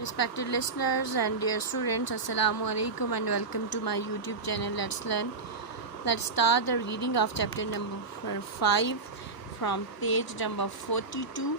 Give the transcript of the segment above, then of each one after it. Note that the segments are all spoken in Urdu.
Respected listeners and dear students, Assalamu alaikum and welcome to my YouTube channel Let's Learn. Let's start the reading of chapter number 5 from page number 42.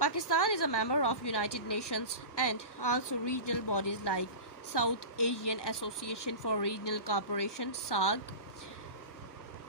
Pakistan is a member of United Nations and also regional bodies like South Asian Association for Regional Cooperation (SAARC).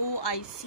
OIC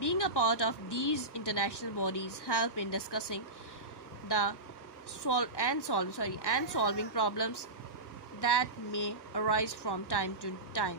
Being a part of these international bodies help in discussing solving problems that may arise from time to time.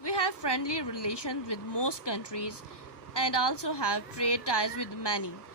We have friendly relations with most countries and also have trade ties with many.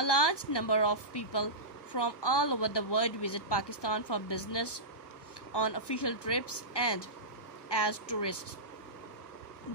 A large number of people from all over the world visit Pakistan for business, on official trips and as tourists.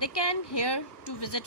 They can here to visit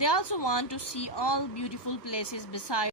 They also want to see all beautiful places besides.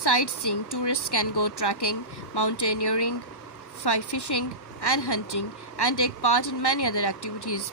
sightseeing, tourists can go trekking, mountaineering, fishing and hunting and take part in many other activities.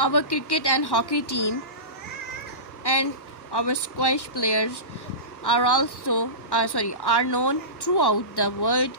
Our cricket and hockey team and our squash players are known throughout the world.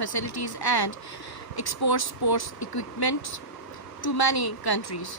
facilities and export sports equipment to many countries.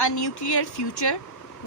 A nuclear future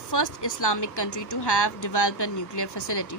first Islamic country to have developed a nuclear facility.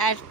at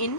in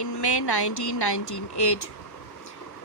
in May 1998.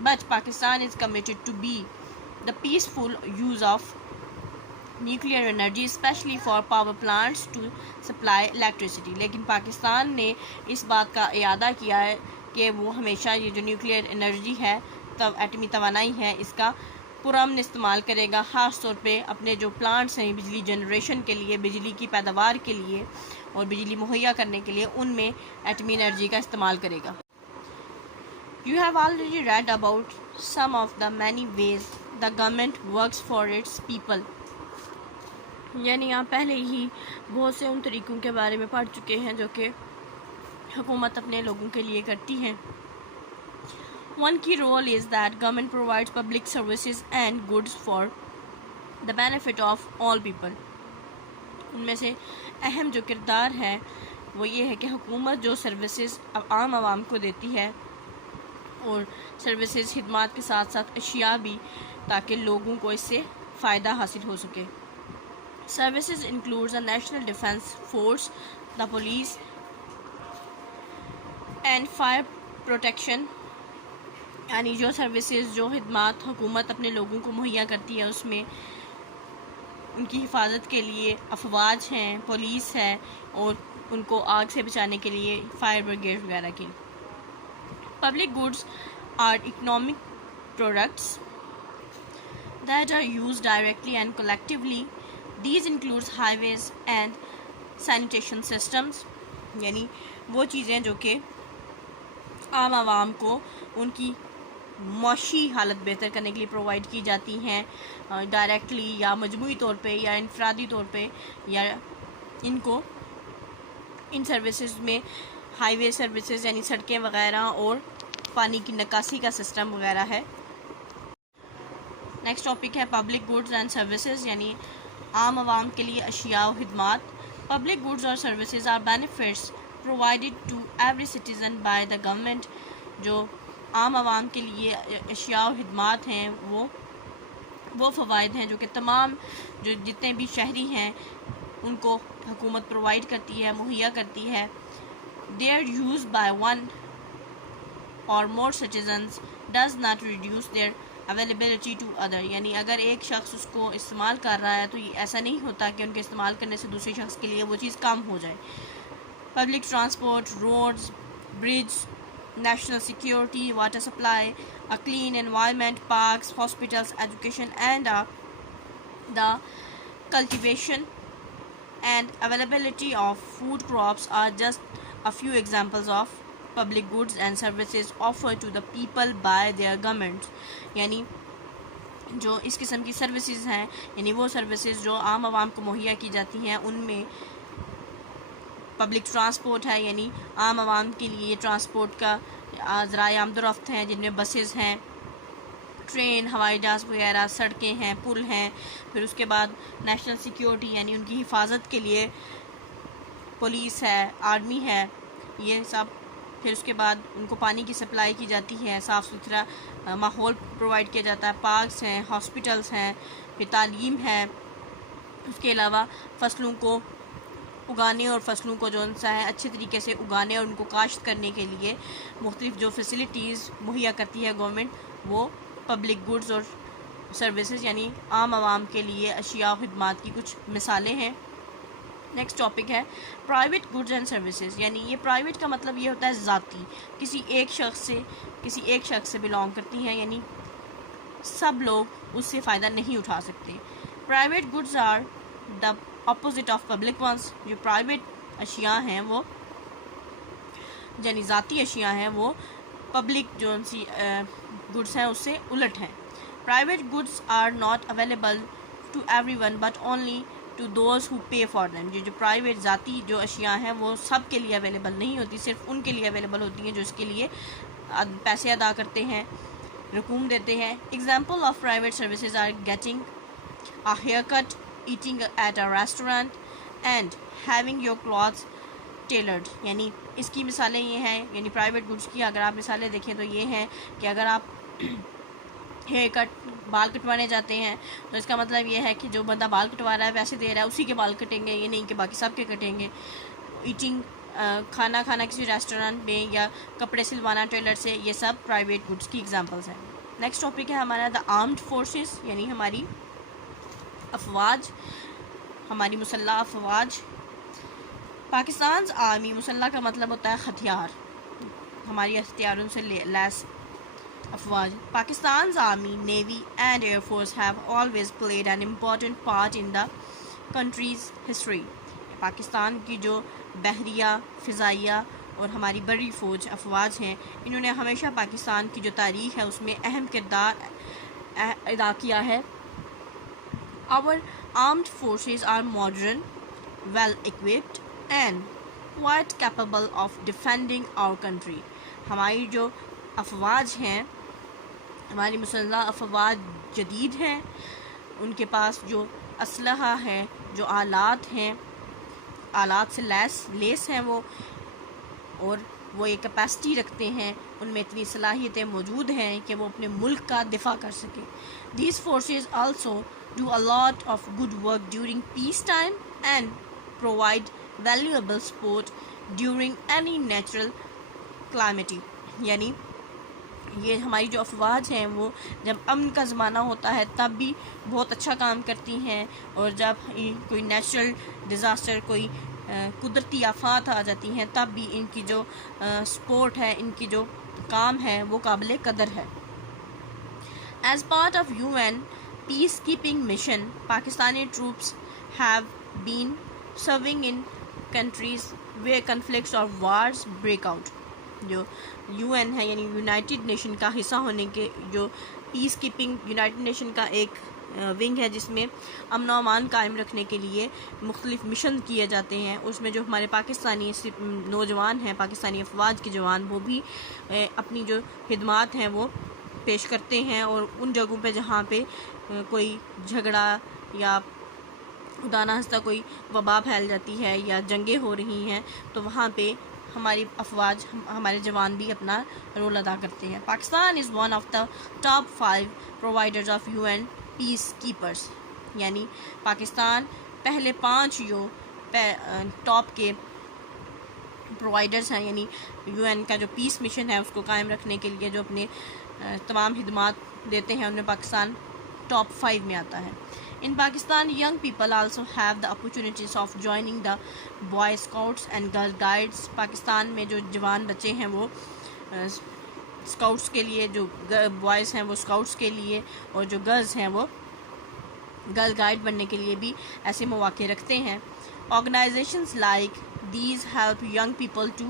but Pakistan is committed to be the peaceful use of nuclear energy, especially for power plants to supply electricity. لیکن پاکستان نے اس بات کا اعادہ کیا ہے کہ وہ ہمیشہ یہ جو نیوکلیئر انرجی ہے، ایٹمی توانائی ہے، اس کا پرامن استعمال کرے گا، خاص طور پہ اپنے جو پلانٹس ہیں بجلی جنریشن کے لیے، بجلی کی پیداوار کے لیے اور بجلی مہیا کرنے کے لیے، ان میں ایٹمی انرجی کا استعمال کرے گا. You have already read about some of the many ways the government works for its people. یعنی آپ پہلے ہی بہت سے ان طریقوں کے بارے میں پڑھ چکے ہیں جو کہ حکومت اپنے لوگوں کے لیے کرتی ہے. One key role is that government provides public services and goods for the benefit of all people. ان میں سے اہم جو کردار ہے وہ یہ ہے کہ حکومت جو سروسز عام عوام کو دیتی ہے، اور سروسز خدمات کے ساتھ ساتھ اشیاء بھی، تاکہ لوگوں کو اس سے فائدہ حاصل ہو سکے. Services includes the National Defence Force, the police and fire protection. یعنی جو سروسز، جو خدمات حکومت اپنے لوگوں کو مہیا کرتی ہے، اس میں ان کی حفاظت کے لیے افواج ہیں، پولیس ہے، اور ان کو آگ سے بچانے کے لیے فائر بریگیڈ وغیرہ کی. Public goods are economic products that are used directly and collectively. These includes highways and sanitation systems. یعنی وہ چیزیں جو کہ عام عوام کو ان کی معاشی حالت بہتر کرنے کے لیے پرووائڈ کی جاتی ہیں، ڈائریکٹلی یا مجموعی طور پہ یا انفرادی طور پہ، یا ان سروسز میں ہائی وے سروسز یعنی سڑکیں وغیرہ اور پانی کی نکاسی کا سسٹم وغیرہ ہے. نیکسٹ ٹاپک ہے پبلک گڈز اینڈ سروسز، یعنی عام عوام کے لیے اشیاء و خدمات. پبلک گڈز اور services are benefits provided to every citizen by the government. جو عام عوام کے لیے اشیاء و خدمات ہیں وہ فوائد ہیں جو کہ تمام جو جتنے بھی شہری ہیں ان کو حکومت پرووائڈ کرتی ہے، مہیا کرتی ہے. Their use by one or more citizens does not reduce their availability to other. یعنی اگر ایک شخص اس کو استعمال کر رہا ہے تو یہ ایسا نہیں ہوتا کہ ان کے استعمال کرنے سے دوسرے شخص کے لیے وہ چیز کم ہو جائے. Public transport, roads, bridge, national security, water supply, a clean environment, parks, hospitals, education and the cultivation and availability of food crops are just a few examples of public goods and services offered to the people by their governments. یعنی جو اس قسم کی سروسز ہیں، یعنی وہ سروسز جو عام عوام کو مہیا کی جاتی ہیں، ان میں پبلک ٹرانسپورٹ ہے، یعنی عام عوام کے لیے ٹرانسپورٹ کا ذرائع آمد و رفت ہیں، جن میں بسز ہیں، ٹرین، ہوائی جہاز وغیرہ، سڑکیں ہیں، پل ہیں. پھر اس کے بعد نیشنل سیکیورٹی یعنی ان کی حفاظت کے لیے پولیس ہے، آرمی ہے، یہ سب. پھر اس کے بعد ان کو پانی کی سپلائی کی جاتی ہے، صاف ستھرا ماحول پرووائڈ کیا جاتا ہے، پارکس ہیں، ہاسپٹلس ہیں، پھر تعلیم ہے. اس کے علاوہ فصلوں کو اگانے اور فصلوں کو جو ہے اچھے طریقے سے اگانے اور ان کو کاشت کرنے کے لیے مختلف جو فیسلٹیز مہیا کرتی ہے گورنمنٹ، وہ پبلک گڈز اور سروسز یعنی عام عوام کے لیے اشیاء و خدمات کی کچھ مثالیں ہیں. نیکسٹ ٹاپک ہے پرائیویٹ گڈز اینڈ سروسز. یعنی یہ پرائیویٹ کا مطلب یہ ہوتا ہے ذاتی، کسی ایک شخص سے بلانگ کرتی ہیں، یعنی سب لوگ اس سے فائدہ نہیں اٹھا سکتے. Private goods are the opposite of public ones. جو پرائیویٹ اشیاء ہیں وہ یعنی ذاتی اشیاء ہیں، وہ پبلک جو گڈس ہیں اس سے الٹ ہیں. Private goods are not available to everyone but only to those who pay for them. جو پرائیویٹ ذاتی جو اشیاء ہیں وہ سب کے لیے اویلیبل نہیں ہوتی، صرف ان کے لیے اویلیبل ہوتی ہیں جو اس کے لیے پیسے ادا کرتے ہیں، رقوم دیتے ہیں. Example of private services are getting a haircut, eating at a restaurant and having your clothes tailored. یعنی اس کی مثالیں یہ ہیں، یعنی پرائیویٹ گڈس کی اگر آپ مثالیں دیکھیں تو یہ ہیں کہ اگر آپ ہیئر کٹ بال کٹوانے جاتے ہیں تو اس کا مطلب یہ ہے کہ جو بندہ بال کٹوا رہا ہے پیسے دے رہا ہے اسی کے بال کٹیں گے، یہ نہیں کہ باقی سب کے کٹیں گے. ایٹنگ کھانا کھانا کسی ریسٹورینٹ میں یا کپڑے سلوانا ٹیلر سے، یہ سب پرائیویٹ گڈس کی ایگزامپلس ہیں. نیکسٹ ٹاپک ہے ہمارا دا آرمڈ فورسز، یعنی ہماری افواج، ہماری مسلح افواج. پاکستان آرمی، مسلح کا مطلب ہوتا ہے ہتھیار، ہماری ہتھیاروں سے لیس افواج. Pakistan army, navy and air force have always played an important part in the country's history. Pakistan کی جو بحریہ، فضائیہ اور ہماری بری فوج افواج ہیں، انہوں نے ہمیشہ پاکستان کی جو تاریخ ہے اس میں اہم کردار ادا کیا ہے. Our armed forces are modern, well equipped and quite capable of defending our country. ہماری جو افواج ہیں، ہماری مسلح افواج جدید ہیں، ان کے پاس جو اسلحہ ہے، جو آلات ہیں، آلات سے لیس ہیں وہ، اور وہ ایک کیپیسٹی رکھتے ہیں، ان میں اتنی صلاحیتیں موجود ہیں کہ وہ اپنے ملک کا دفاع کر سکیں. These forces also do a lot of good work during peacetime and provide valuable support during any natural calamity. یعنی یہ ہماری جو افواج ہیں وہ جب امن کا زمانہ ہوتا ہے تب بھی بہت اچھا کام کرتی ہیں، اور جب کوئی نیچرل ڈیزاسٹر، کوئی قدرتی آفات آ جاتی ہیں تب بھی ان کی جو سپورٹ ہے، ان کی جو کام ہے وہ قابل قدر ہے. As part of UN peacekeeping mission, Pakistani troops have been serving in countries where conflicts or wars break out. جو UN ہے یعنی یونائٹڈ نیشن کا حصہ ہونے کے، جو پیس کیپنگ یونائٹڈ نیشن کا ایک ونگ ہے جس میں امن و امان قائم رکھنے کے لیے مختلف مشن کیے جاتے ہیں، اس میں جو ہمارے پاکستانی نوجوان ہیں، پاکستانی افواج کے جوان، وہ بھی اپنی جو خدمات ہیں وہ پیش کرتے ہیں. اور ان جگہوں پہ جہاں پہ کوئی جھگڑا یا خدا نخواستہ کوئی وبا پھیل جاتی ہے یا جنگیں ہو رہی ہیں تو وہاں پہ ہماری افواج، ہمارے جوان بھی اپنا رول ادا کرتے ہیں. Pakistan is one of the top 5 providers of UN peacekeepers. یعنی پاکستان پہلے 5 جو ٹاپ کے پرووائڈرز ہیں، یعنی UN کا جو پیس مشن ہے اس کو قائم رکھنے کے لیے جو اپنے تمام خدمات دیتے ہیں، ان میں پاکستان ٹاپ 5 میں آتا ہے. In Pakistan, young people also have the opportunities of joining the Boy Scouts and Girl Guides. Pakistan میں جو جوان بچے ہیں وہ اسکاؤٹس کے لیے، جو بوائز ہیں وہ اسکاؤٹس کے لیے، اور جو گرلز ہیں وہ گرل گائیڈ بننے کے لیے بھی ایسے مواقع رکھتے ہیں. Organizations like these help young people to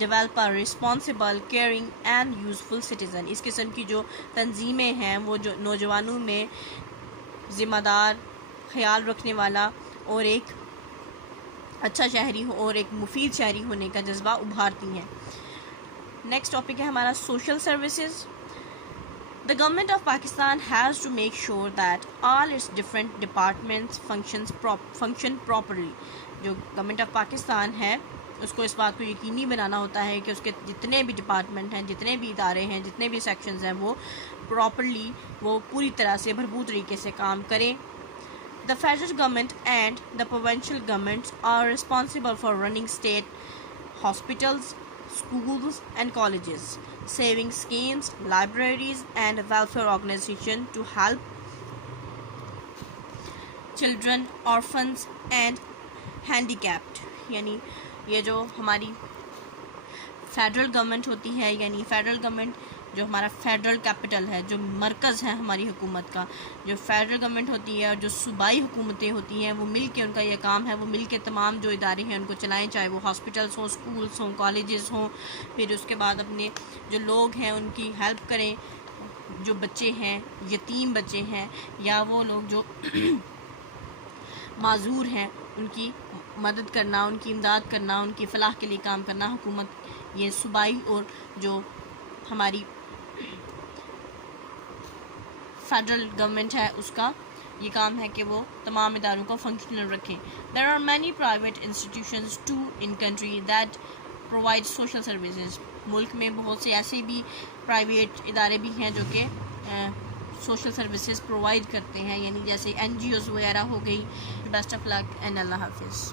develop a responsible, caring and useful citizen. اس قسم کی جو تنظیمیں ہیں وہ جو نوجوانوں میں ذمہ دار، خیال رکھنے والا اور ایک اچھا شہری اور ایک مفید شہری ہونے کا جذبہ ابھارتی ہیں. نیکسٹ ٹاپک ہے ہمارا social services. The government of Pakistan has to make sure that all its different departments function properly. جو گورنمنٹ آف پاکستان ہے اس کو اس بات کو یقینی بنانا ہوتا ہے کہ اس کے جتنے بھی ڈپارٹمنٹ ہیں، جتنے بھی ادارے ہیں، جتنے بھی سیکشنز ہیں، وہ پراپرلی، وہ پوری طرح سے بھرپور طریقے سے کام کریں. The federal government and the provincial governments are responsible for running state hospitals, schools and colleges, saving schemes, libraries and welfare organizations to help children, orphans and handicapped. یعنی یہ جو ہماری فیڈرل گورنمنٹ ہوتی ہے، یعنی فیڈرل گورنمنٹ جو ہمارا فیڈرل کیپٹل ہے، جو مرکز ہے ہماری حکومت کا، جو فیڈرل گورنمنٹ ہوتی ہے اور جو صوبائی حکومتیں ہوتی ہیں، وہ مل کے ان کا یہ کام ہے، وہ مل کے تمام جو ادارے ہیں ان کو چلائیں، چاہے وہ ہاسپٹلس ہوں، اسکولس ہوں، کالجز ہوں. پھر اس کے بعد اپنے جو لوگ ہیں ان کی ہیلپ کریں، جو بچے ہیں، یتیم بچے ہیں، یا وہ لوگ جو معذور ہیں ان کی مدد کرنا، ان کی امداد کرنا، ان کی فلاح کے لیے کام کرنا. حکومت یہ صوبائی اور جو ہماری فیڈرل گورنمنٹ ہے اس کا یہ کام ہے کہ وہ تمام اداروں کو فنکشنل رکھیں. There are many private institutions too in country that provide social services. ملک میں بہت سے ایسے بھی پرائیویٹ ادارے بھی ہیں جو کہ سوشل سروسز پرووائڈ کرتے ہیں، یعنی جیسے NGOs وغیرہ ہو گئی. بیسٹ آف لک اینڈ اللہ حافظ.